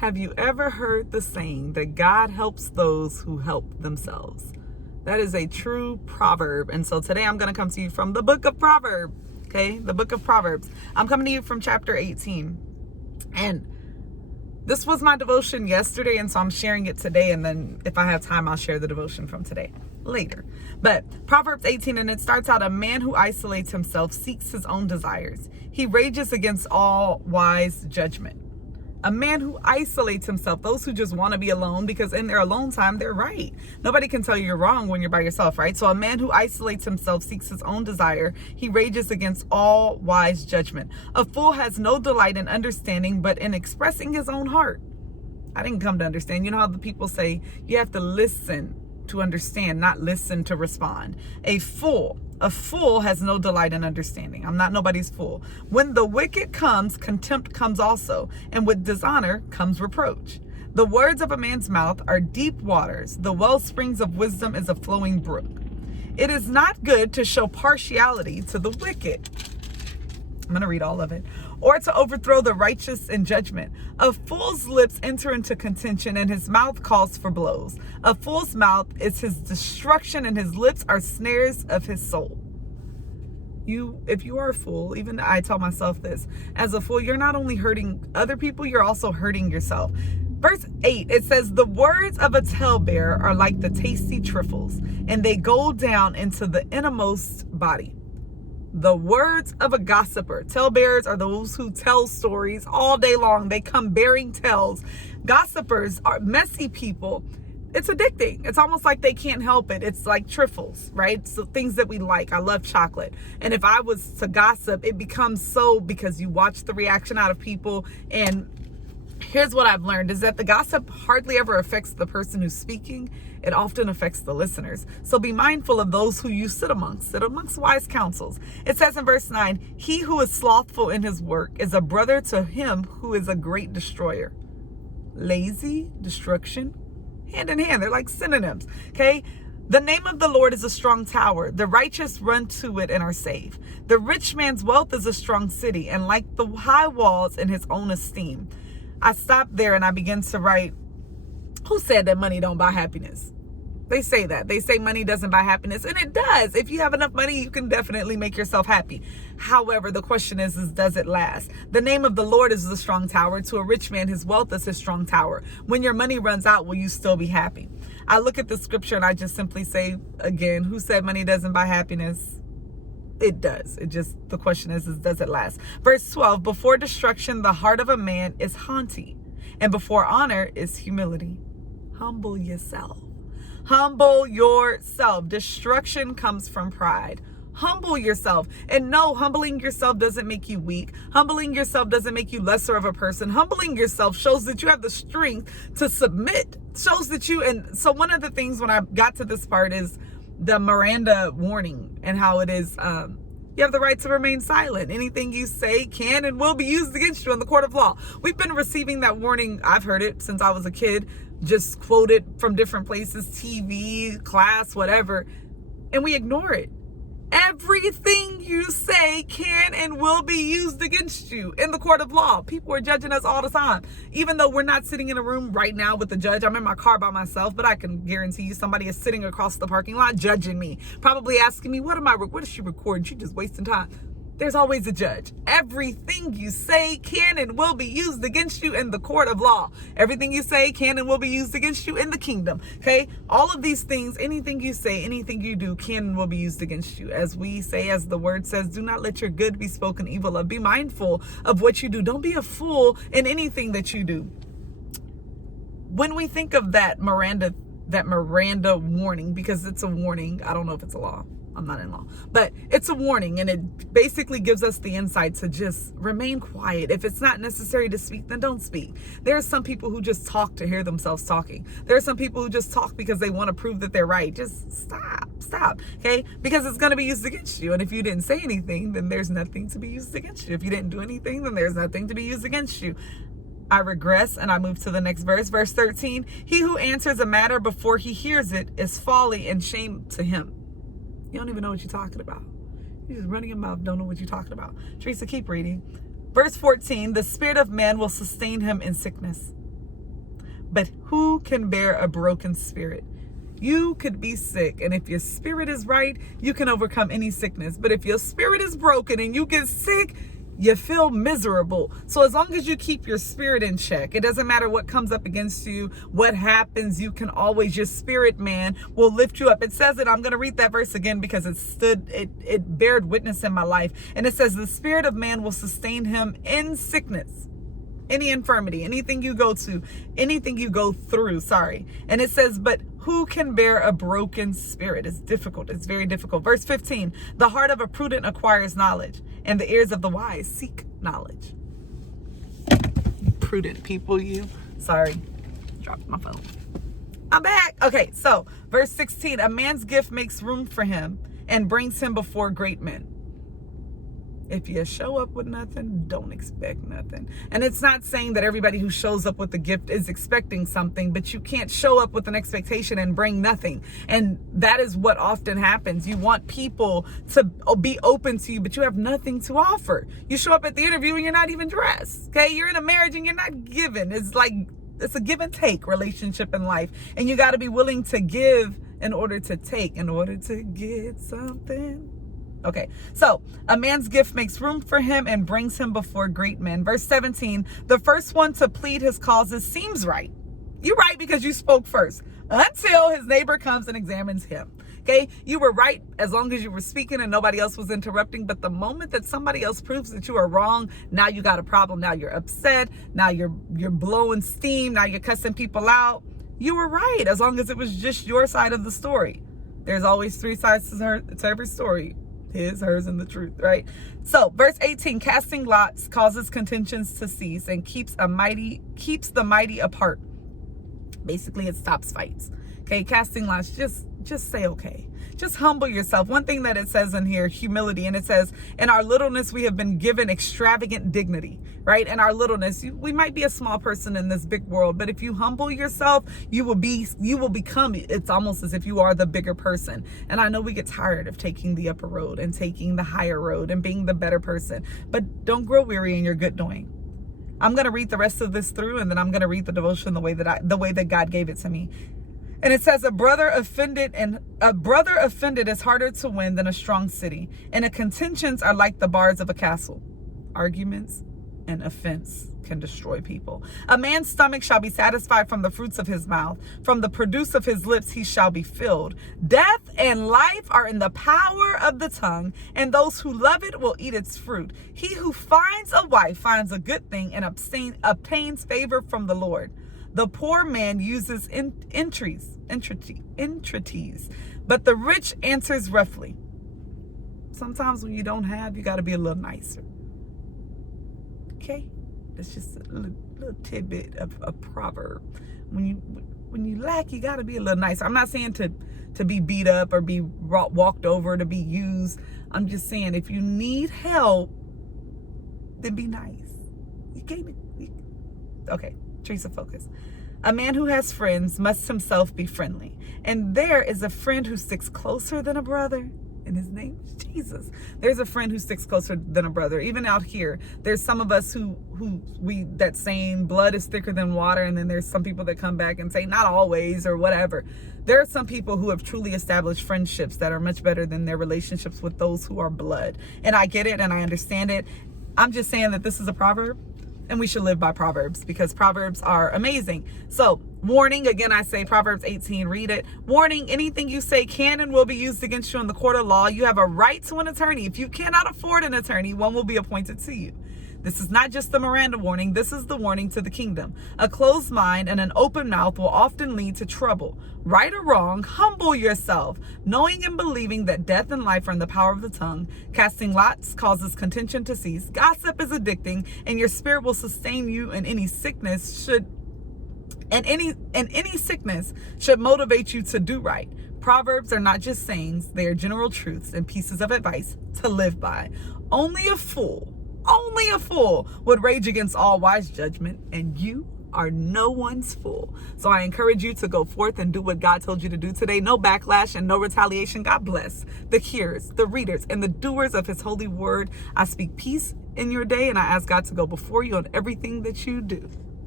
Have you ever heard the saying that God helps those who help themselves? That is a true proverb. And so today I'm going to come to you from the book of Proverbs. Okay, the book of Proverbs. I'm coming to you from chapter 18. And this was my devotion yesterday, and so I'm sharing it today. And then if I have time, I'll share the devotion from today later. But Proverbs 18, and it starts out, a man who isolates himself seeks his own desires. He rages against all wise judgment. A man who isolates himself, those who just want to be alone, because in their alone time, they're right. Nobody can tell you you're wrong when you're by yourself, right? So a man who isolates himself seeks his own desire. He rages against all wise judgment. A fool has no delight in understanding, but in expressing his own heart. I didn't come to understand. You know how the people say you have to listen to understand, not listen to respond. A fool has no delight in understanding. I'm not nobody's fool. When the wicked comes, contempt comes also, and with dishonor comes reproach. The words of a man's mouth are deep waters. The well springs of wisdom is a flowing brook. It is not good to show partiality to the wicked. I'm going to read all of it. Or to overthrow the righteous in judgment. A fool's lips enter into contention, and his mouth calls for blows. A fool's mouth is his destruction, and his lips are snares of his soul. If you are a fool, even I tell myself this, as a fool, you're not only hurting other people, you're also hurting yourself. Verse 8, it says, the words of a talebearer are like the tasty trifles, and they go down into the innermost body. The words of a gossiper. Talebearers are those who tell stories all day long. They come bearing tales. Gossipers are messy people. It's addicting. It's almost like they can't help it. It's like trifles, right? So things that we like. I love chocolate. And if I was to gossip, it becomes so because you watch the reaction out of people. And here's what I've learned is that the gossip hardly ever affects the person who's speaking. It often affects the listeners. So be mindful of those who you sit amongst wise counsels. It says in verse 9, he who is slothful in his work is a brother to him who is a great destroyer. Lazy, destruction, hand in hand. They're like synonyms. Okay. The name of the Lord is a strong tower. The righteous run to it and are saved. The rich man's wealth is a strong city, and like the high walls in his own esteem. I stopped there and I began to write, who said that money don't buy happiness? They say that. They say money doesn't buy happiness, and it does. If you have enough money, you can definitely make yourself happy. However, the question is does it last? The name of the Lord is the strong tower. To a rich man, his wealth is his strong tower. When your money runs out, will you still be happy? I look at the scripture and I just simply say, again, who said money doesn't buy happiness? It does. The question is does it last? Verse 12, before destruction, the heart of a man is haughty, and before honor is humility. Humble yourself. Humble yourself. Destruction comes from pride. Humble yourself. And no, humbling yourself doesn't make you weak. Humbling yourself doesn't make you lesser of a person. Humbling yourself shows that you have the strength to submit. Shows that and so one of the things when I got to this part is the Miranda warning and how it is, you have the right to remain silent. Anything you say can and will be used against you in the court of law. We've been receiving that warning. I've heard it since I was a kid, just quoted from different places, TV, class, whatever, and we ignore it. Everything you say can and will be used against you in the court of law. People are judging us all the time. Even though we're not sitting in a room right now with the judge, I'm in my car by myself, but I can guarantee you somebody is sitting across the parking lot judging me, probably asking me, what is she recording? She's just wasting time. There's always a judge. Everything you say can and will be used against you in the court of law. Everything you say can and will be used against you in the kingdom. Okay? All of these things, anything you say, anything you do can and will be used against you. As we say, as the word says, do not let your good be spoken evil of. Be mindful of what you do. Don't be a fool in anything that you do. When we think of that Miranda warning, because it's a warning, I don't know if it's a law. I'm not in law, but it's a warning, and it basically gives us the insight to just remain quiet. If it's not necessary to speak, then don't speak. There are some people who just talk to hear themselves talking. There are some people who just talk because they want to prove that they're right. Just stop, okay? Because it's going to be used against you. And if you didn't say anything, then there's nothing to be used against you. If you didn't do anything, then there's nothing to be used against you. I regress and I move to the next verse. Verse 13, he who answers a matter before he hears it is folly and shame to him. You don't even know what you're talking about. You're just running your mouth, don't know what you're talking about. Teresa, keep reading. Verse 14, the spirit of man will sustain him in sickness. but who can bear a broken spirit? You could be sick, and if your spirit is right, you can overcome any sickness. But if your spirit is broken and you get sick, you feel miserable. So as long as you keep your spirit in check, it doesn't matter what comes up against you, what happens, you can always, your spirit man will lift you up. It says it, I'm going to read that verse again because it bared witness in my life. And it says, the spirit of man will sustain him in sickness, any infirmity, anything you go to, anything you go through, And it says, but who can bear a broken spirit? It's difficult. It's very difficult. Verse 15, the heart of a prudent acquires knowledge, and the ears of the wise seek knowledge. You prudent people, you. Sorry, dropped my phone. I'm back. Okay, so verse 16, a man's gift makes room for him and brings him before great men. If you show up with nothing, don't expect nothing. And it's not saying that everybody who shows up with the gift is expecting something, but you can't show up with an expectation and bring nothing. And that is what often happens. You want people to be open to you, but you have nothing to offer. You show up at the interview and you're not even dressed. Okay, you're in a marriage and you're not given. It's a give and take relationship in life. And you got to be willing to give in order to take, in order to get something. Okay, so a man's gift makes room for him and brings him before great men. Verse 17, the first one to plead his causes seems right. You're right because you spoke first, until his neighbor comes and examines him. Okay, you were right as long as you were speaking and nobody else was interrupting. But the moment that somebody else proves that you are wrong, now you got a problem. Now you're upset. Now you're blowing steam. Now you're cussing people out. You were right as long as it was just your side of the story. There's always three sides to every story. His, hers, and the truth, right? So verse 18, casting lots causes contentions to cease and keeps the mighty apart. Basically, it stops fights. Okay, casting lots, just say okay. Just humble yourself. One thing that it says in here, humility, and it says, in our littleness, we have been given extravagant dignity, right? In our littleness, we might be a small person in this big world, but if you humble yourself, you will become, it's almost as if you are the bigger person. And I know we get tired of taking the upper road and taking the higher road and being the better person, but don't grow weary in your good doing. I'm going to read the rest of this through, and then I'm going to read the devotion the way that God gave it to me. And it says, a brother offended is harder to win than a strong city, and the contentions are like the bars of a castle. Arguments and offense can destroy people. A man's stomach shall be satisfied from the fruits of his mouth. From the produce of his lips he shall be filled. Death and life are in the power of the tongue, and those who love it will eat its fruit. He who finds a wife finds a good thing and obtains favor from the Lord. The poor man uses entreaties, but the rich answers roughly. Sometimes when you don't have, you got to be a little nicer. Okay? That's just a little tidbit of a proverb. When you lack, you got to be a little nicer. I'm not saying to be beat up or be walked over, to be used. I'm just saying if you need help, then be nice. You can't. Okay. Teresa, focus. A man who has friends must himself be friendly. And there is a friend who sticks closer than a brother, and his name is Jesus. There's a friend who sticks closer than a brother. Even out here, there's some of us who that saying, blood is thicker than water, and then there's some people that come back and say, not always, or whatever. There are some people who have truly established friendships that are much better than their relationships with those who are blood. And I get it, and I understand it. I'm just saying that this is a proverb, and we should live by Proverbs because Proverbs are amazing. So, warning, again, I say Proverbs 18, read it. Warning, anything you say can and will be used against you in the court of law. You have a right to an attorney. If you cannot afford an attorney, one will be appointed to you. This is not just the Miranda warning. This is the warning to the kingdom. A closed mind and an open mouth will often lead to trouble. Right or wrong, humble yourself, knowing and believing that death and life are in the power of the tongue. Casting lots causes contention to cease. Gossip is addicting, and your spirit will sustain you, and any sickness should motivate you to do right. Proverbs are not just sayings, they are general truths and pieces of advice to live by. Only a fool would rage against all wise judgment, and you are no one's fool. So I encourage you to go forth and do what God told you to do today. No backlash and no retaliation. God bless the hearers, the readers, and the doers of his holy word. I speak peace in your day, and I ask God to go before you on everything that you do.